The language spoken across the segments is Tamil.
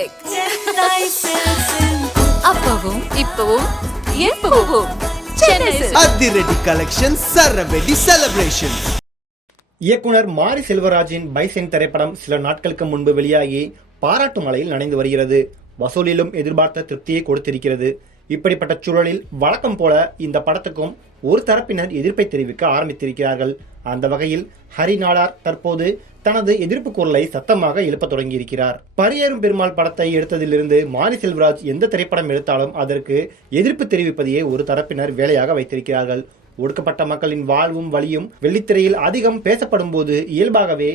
மியூசிக் அப்பவும் இப்பவும் எப்பவும். அதிரடி கலெக்ஷன் சரவெடி செலிப்ரேஷன் இயக்குனர் மாரி செல்வராஜின் பைசென் திரைப்படம் சில நாட்களுக்கு முன்பு வெளியாகி பாராட்டு மலையில் நனைந்து வருகிறது. வசூலிலும் எதிர்பார்த்த திருப்தியை கொடுத்திருக்கிறது. இப்படிப்பட்ட சூழலில் வழக்கம் போல இந்த படத்துக்கும் ஒரு தரப்பினர் எதிர்ப்பை தெரிவிக்க ஆரம்பித்திருக்கிறார்கள். அந்த வகையில் ஹரி நாடார் தற்போது தனது எதிர்ப்பு குரலை சத்தமாக எழுப்பத் தொடங்கியிருக்கிறார். பரியேறும் பெருமாள் படத்தை எடுத்ததிலிருந்து மாரி செல்வராஜ் எந்த திரைப்படம் எடுத்தாலும் அதற்கு எதிர்ப்பு தெரிவிப்பதையே ஒரு தரப்பினர் வேலையாக வைத்திருக்கிறார்கள். ஒடுக்கப்பட்ட மக்களின் வாழ்வும் வழியும் வெள்ளித்திரையில் அதிகம் பேசப்படும் போது இயல்பாகவே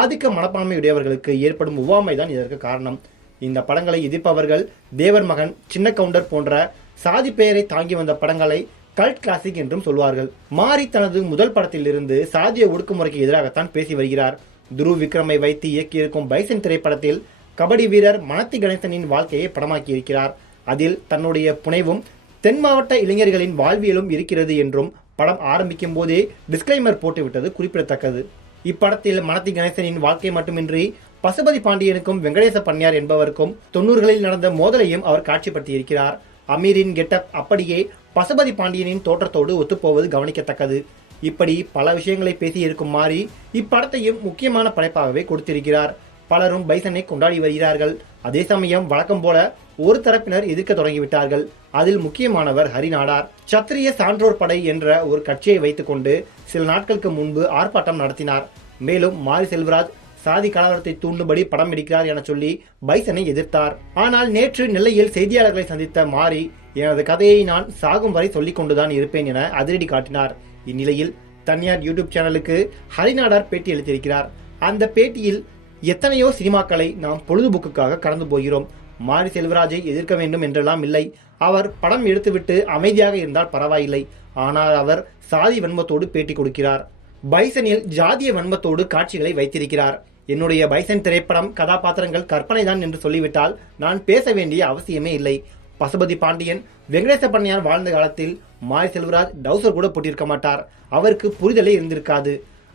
ஆதிக்க மனப்பான்மையுடையவர்களுக்கு ஏற்படும் ஒவ்வாமைதான் இதற்கு காரணம். இந்த படங்களை எதிர்ப்பவர்கள் தேவர் மகன் சின்ன கவுண்டர் போன்ற சாதி பெயரை தாங்கி வந்த படங்களை கல்ட் கிளாசிக் என்றும் சொல்வார்கள். மாரி தனது முதல் படத்திலிருந்து சாதிய ஒடுக்குமுறைக்கு எதிராகத்தான் பேசி வருகிறார். துருவ் விக்ரமை வைத்து இயக்கியிருக்கும் பைசன் திரைப்படத்தில் கபடி வீரர் மனத்தி கணேசனின் வாழ்க்கையை படமாக்கியிருக்கிறார். அதில் தன்னுடைய புனைவும் தென் மாவட்ட இளைஞர்களின் வாழ்வியலும் இருக்கிறது என்றும் படம் ஆரம்பிக்கும் போதே டிஸ்கிளைமர் போட்டுவிட்டது குறிப்பிடத்தக்கது. இப்படத்தில் மனத்தி கணேசனின் வாழ்க்கை மட்டுமின்றி பசுபதி பாண்டியனுக்கும் வெங்கடேச பன்னியார் என்பவருக்கும் தொண்ணூறுகளில் நடந்த மோதலையும் அவர் காட்சிப்படுத்தியிருக்கிறார். அமீரின் கெட்டப் அப்படியே பசுபதி பாண்டியனின் தோற்றத்தோடு ஒத்துப்போவது கவனிக்கத்தக்கது. இப்படி பல விஷயங்களை பேசியிருக்கும் மாறி இப்படத்தையும் முக்கியமான படைப்பாகவே கொடுத்திருக்கிறார். பலரும் பைசனை கொண்டாடி வருகிறார்கள். அதே சமயம் வழக்கம் போல ஒரு தரப்பினர் எதிர்க்க தொடங்கிவிட்டார்கள். அதில் முக்கியமானவர் ஹரிநாடார். சத்திரிய சான்றோர் படை என்ற ஒரு கட்சியை வைத்துக்கொண்டு சில நாட்களுக்கு முன்பு ஆர்ப்பாட்டம் நடத்தினார். மேலும் மாரி செல்வராஜ் சாதி கலவரத்தை தூண்டும்படி படம் எடுக்கிறார் என சொல்லி பைசனை எதிர்த்தார். ஆனால் நேற்று நெல்லையில் செய்தியாளர்களை சந்தித்த மாரி எனது கதையை நான் சாகும் வரை சொல்லிக் கொண்டுதான் இருப்பேன் என அதிரடி காட்டினார். இந்நிலையில் தனியார் யூடியூப் சேனலுக்கு ஹரிநாடார் பேட்டி அளித்திருக்கிறார். அந்த பேட்டியில் எத்தனையோ சினிமாக்களை நாம் பொழுதுபோக்குக்காக கடந்து போகிறோம். மாரி செல்வராஜை எதிர்க்க வேண்டும் என்றெல்லாம் இல்லை. அவர் படம் எடுத்துவிட்டு அமைதியாக இருந்தால் பரவாயில்லை. ஆனால் அவர் சாதி வன்மத்தோடு பேட்டி கொடுக்கிறார். பைசனில் ஜாதிய வன்மத்தோடு காட்சிகளை வைத்திருக்கிறார். என்னுடைய பைசன் திரைப்படம் கதாபாத்திரங்கள் கற்பனைதான் என்று சொல்லிவிட்டால் நான் பேச வேண்டிய அவசியமே இல்லை. பசுபதி பாண்டியன் வெங்கடேச பண்ணையார் வாழ்ந்த காலத்தில் மாய செல்வராஜ் டவுசர் கூட போட்டிருக்க மாட்டார். அவருக்கு புரிதலே இருந்திருக்காது.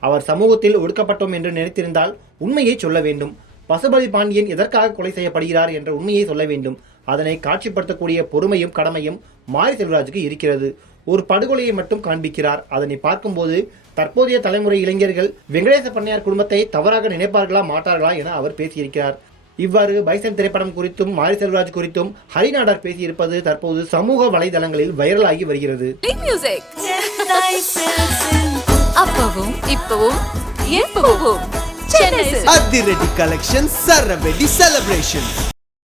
அவர் சமூகத்தில் ஒடுக்கப்பட்டோம் என்று நினைத்திருந்தால் உண்மையை சொல்ல வேண்டும். பசுபதி பாண்டியன் எதற்காக கொலை செய்யப்படுகிறார் என்ற உண்மையை சொல்ல வேண்டும். அதனை காட்சிப்படுத்தக்கூடிய பொறுமையும் கடமையும் மாரி செல்வராஜுக்கு இருக்கிறது. ஒரு படுகொலையை மட்டும் காண்பிக்கிறார். அதனை பார்க்கும்போது தற்போதைய தலைமுறை இளைஞர்கள் வெங்கடேச பண்ணையார் குடும்பத்தை தவறாக நினைப்பார்களா மாட்டார்களா என அவர் பேசியிருக்கிறார். இவ்வாறு பைசன் திரைப்படம் குறித்தும் மாரி செல்வராஜ் குறித்தும் ஹரிநாடார் பேசியிருப்பது தற்போது சமூக வலைதளங்களில் வைரலாகி வருகிறது. அப்பவும் இப்பவும் எப்பவும். அதிரடி கலெக்ஷன் சரவெடி செலிப்ரேஷன்